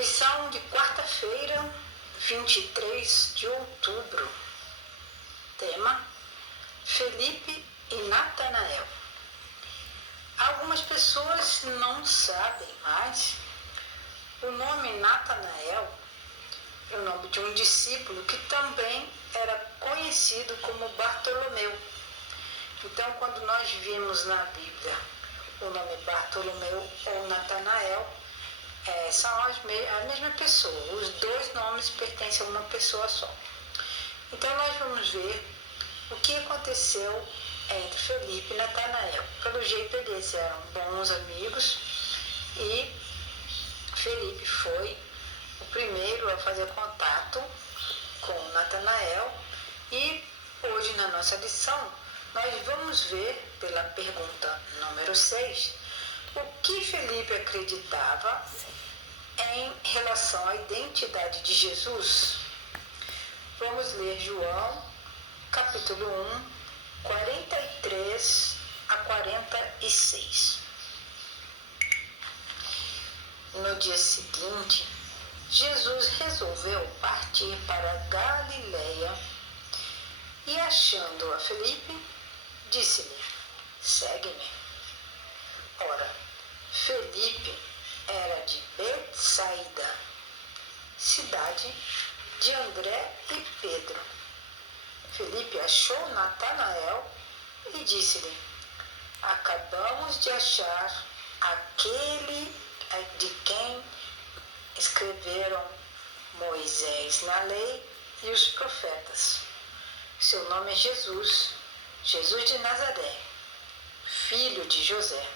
Lição de quarta-feira, 23 de outubro. Tema: Felipe e Natanael. Algumas pessoas não sabem, mas o nome Natanael é o nome de um discípulo que também era conhecido como Bartolomeu. Então, quando nós vimos na Bíblia o nome Bartolomeu ou Natanael, são a mesma pessoa. Os dois nomes pertencem a uma pessoa só. Então, nós vamos ver o que aconteceu entre Felipe e Natanael. Pelo jeito, eles eram bons amigos e Felipe foi o primeiro a fazer contato com Natanael. E hoje, na nossa lição, nós vamos ver, pela pergunta número 6, o que Felipe acreditava em relação à identidade de Jesus. Vamos ler João, capítulo 1, 43 a 46. No dia seguinte, Jesus resolveu partir para Galiléia e, achando a Felipe, disse-lhe: segue-me. Ora, Felipe era de Betsaida, cidade de André e Pedro. Felipe achou Natanael e disse-lhe: acabamos de achar aquele de quem escreveram Moisés na lei e os profetas. Seu nome é Jesus, Jesus de Nazaré, filho de José.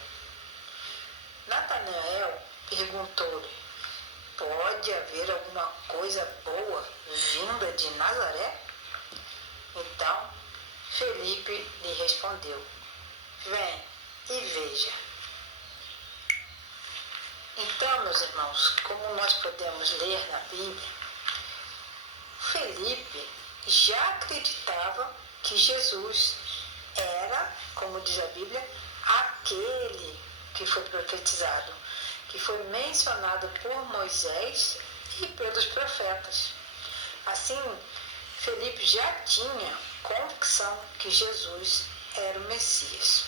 Natanael perguntou-lhe: pode haver alguma coisa boa vinda de Nazaré? Então Felipe lhe respondeu: vem e veja. Então, meus irmãos, como nós podemos ler na Bíblia, Felipe já acreditava que Jesus era, como diz a Bíblia, aquele que foi profetizado, que foi mencionado por Moisés e pelos profetas. Assim, Felipe já tinha convicção que Jesus era o Messias.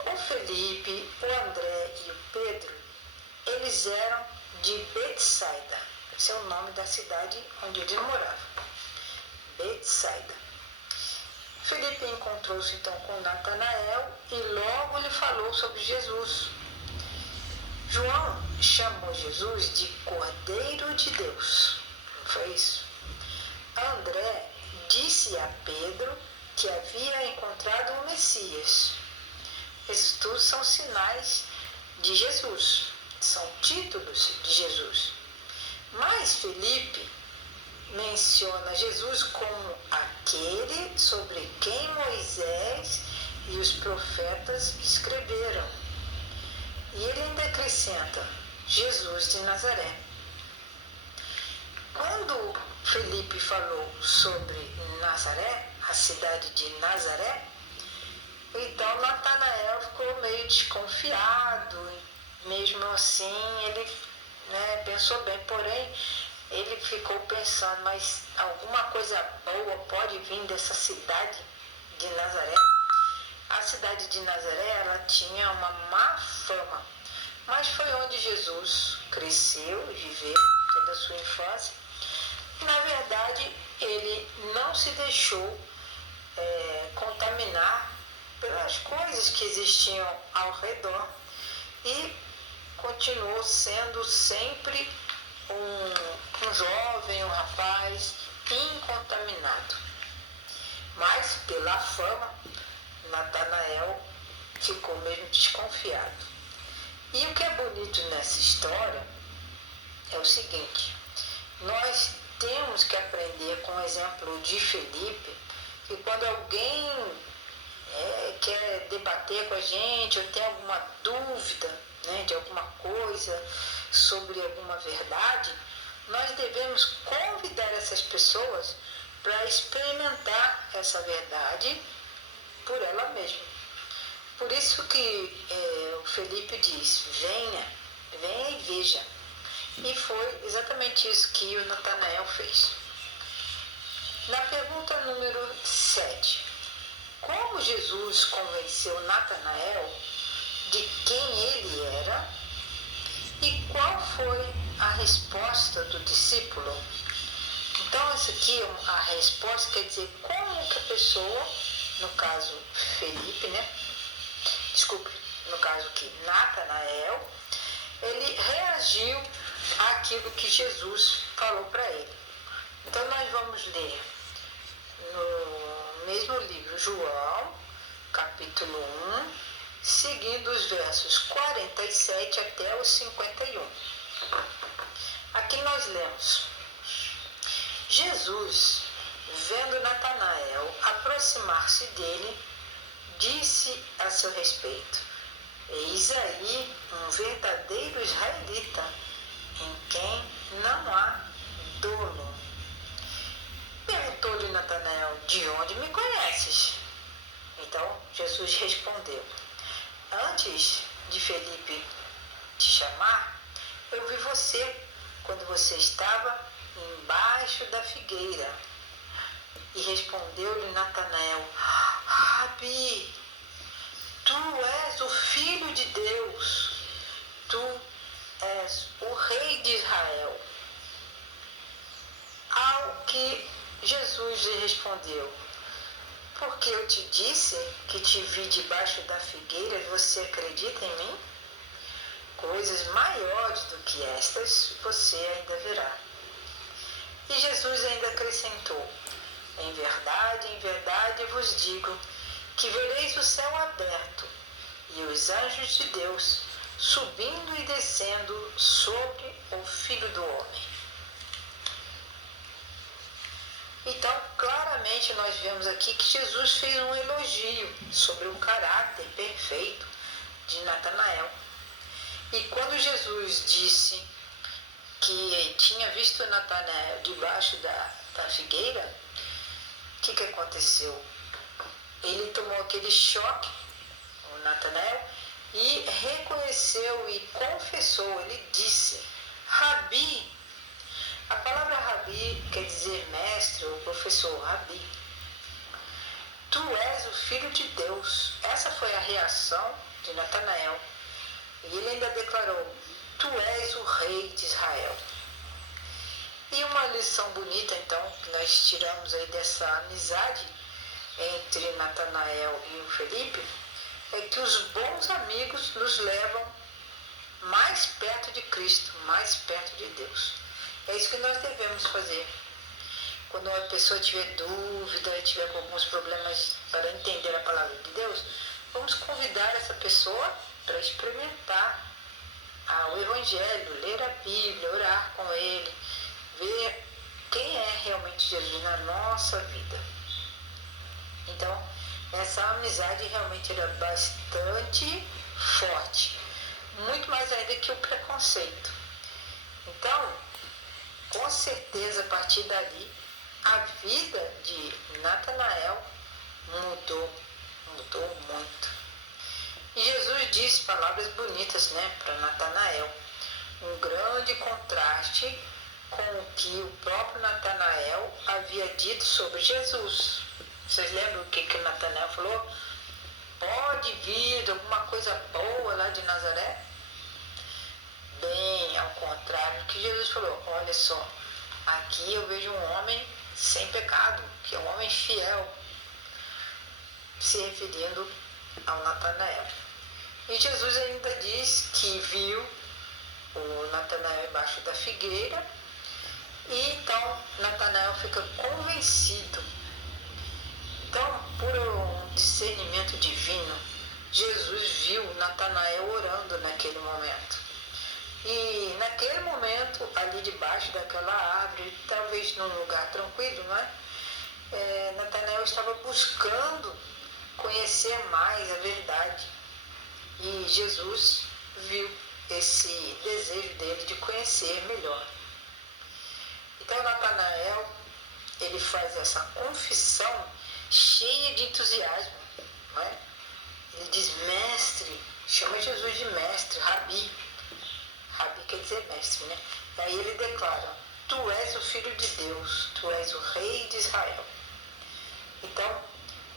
O Felipe, o André e o Pedro, eles eram de Betsaida. Esse é o nome da cidade onde eles moravam. Betsaida. Felipe encontrou-se então com Natanael e logo lhe falou sobre Jesus. João chamou Jesus de Cordeiro de Deus. Não foi isso? André disse a Pedro que havia encontrado o Messias. Esses tudo são sinais de Jesus, são títulos de Jesus. Mas Felipe menciona Jesus como aquele sobre quem Moisés e os profetas escreveram. E ele ainda acrescenta: Jesus de Nazaré. Quando Felipe falou sobre Nazaré, a cidade de Nazaré, então Natanael ficou meio desconfiado. Mesmo assim, ele pensou bem, porém ele ficou pensando: mas alguma coisa boa pode vir dessa cidade de Nazaré? A cidade de Nazaré, ela tinha uma má fama, mas foi onde Jesus cresceu e viveu toda a sua infância. E, na verdade, ele não se deixou contaminar pelas coisas que existiam ao redor e continuou sendo sempre um jovem, um rapaz incontaminado. Mas pela fama, Natanael ficou mesmo desconfiado. E o que é bonito nessa história é o seguinte: nós temos que aprender com o exemplo de Felipe, que quando alguém quer debater com a gente ou tem alguma dúvida de alguma coisa, sobre alguma verdade, nós devemos convidar essas pessoas para experimentar essa verdade por ela mesma. Por isso que o Felipe diz: venha e veja. E foi exatamente isso que o Natanael fez. Na pergunta número 7, como Jesus convenceu Natanael de quem ele era e qual foi a resposta do discípulo? Então, essa aqui, a resposta quer dizer como que a pessoa, no caso Felipe, né? Desculpe, no caso aqui Natanael, ele reagiu àquilo que Jesus falou para ele. Então, nós vamos ler no mesmo livro, João, capítulo 1, seguindo os versos 47 até os 51. Aqui nós lemos: Jesus, vendo Natanael aproximar-se dele, disse a seu respeito: eis aí um verdadeiro israelita, em quem não há dolo. Perguntou-lhe Natanael: de onde me conheces? Então Jesus respondeu: antes de Felipe te chamar, eu vi você quando você estava embaixo da figueira. E respondeu-lhe Natanael: Rabi, tu és o Filho de Deus, tu és o Rei de Israel. Ao que Jesus lhe respondeu: porque eu te disse que te vi debaixo da figueira, você acredita em mim? Coisas maiores do que estas você ainda verá. E Jesus ainda acrescentou: em verdade vos digo que vereis o céu aberto e os anjos de Deus subindo e descendo sobre o Filho do Homem. Então, claramente nós vemos aqui que Jesus fez um elogio sobre o caráter perfeito de Natanael. E quando Jesus disse que tinha visto Natanael debaixo da figueira, o que aconteceu? Ele tomou aquele choque, o Natanael, e reconheceu e confessou. Ele disse: Rabi. A palavra Rabi quer dizer mestre ou professor, Rabi. Tu és o Filho de Deus. Essa foi a reação de Natanael. E ele ainda declarou: tu és o Rei de Israel. E uma lição bonita, então, que nós tiramos aí dessa amizade entre Natanael e o Felipe, é que os bons amigos nos levam mais perto de Cristo, mais perto de Deus. É isso que nós devemos fazer. Quando uma pessoa tiver dúvida, tiver com alguns problemas para entender a palavra de Deus, vamos convidar essa pessoa para experimentar o Evangelho, ler a Bíblia, orar com ele, ver quem é realmente Jesus na nossa vida. Então, essa amizade realmente era bastante forte, muito mais ainda que o preconceito. Então, com certeza, a partir dali, a vida de Natanael mudou muito. E Jesus disse palavras bonitas, para Natanael. Um grande contraste com o que o próprio Natanael havia dito sobre Jesus. Vocês lembram o que o Natanael falou? Pode vir alguma coisa boa lá de Nazaré? Bem ao contrário do que Jesus falou: olha só, aqui eu vejo um homem sem pecado, que é um homem fiel, se referindo ao Natanael. E Jesus ainda diz que viu o Natanael embaixo da figueira, e então Natanael fica convencido. Então, por um discernimento divino, Jesus viu Natanael orando naquele momento. E naquele momento, ali debaixo daquela árvore, talvez num lugar tranquilo, Natanael estava buscando conhecer mais a verdade. E Jesus viu esse desejo dele de conhecer melhor. Então Natanael, ele faz essa confissão cheia de entusiasmo. Ele diz: mestre, chama Jesus de mestre, Rabi. Rabi quer dizer mestre, né? E aí ele declara: tu és o Filho de Deus, tu és o Rei de Israel. Então,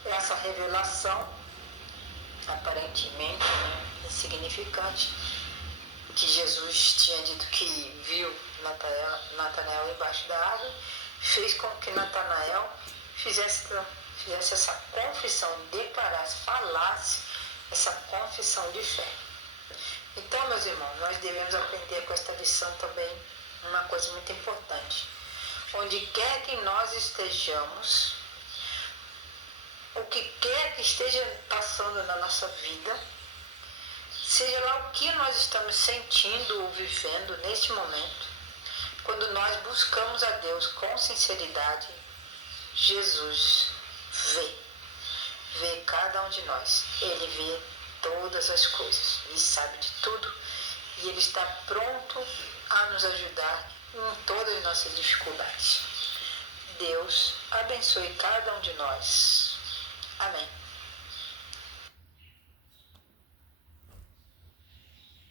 essa revelação, aparentemente, né, insignificante, que Jesus tinha dito que viu Natanael embaixo da árvore, fez com que Natanael fizesse essa confissão, declarasse, falasse essa confissão de fé. Então, meus irmãos, nós devemos aprender com esta lição também uma coisa muito importante. Onde quer que nós estejamos, o que quer que esteja passando na nossa vida, seja lá o que nós estamos sentindo ou vivendo neste momento, quando nós buscamos a Deus com sinceridade, Jesus vê cada um de nós. Ele vê todas as coisas, ele sabe de tudo e ele está pronto a nos ajudar em todas as nossas dificuldades. Deus abençoe cada um de nós. Amém.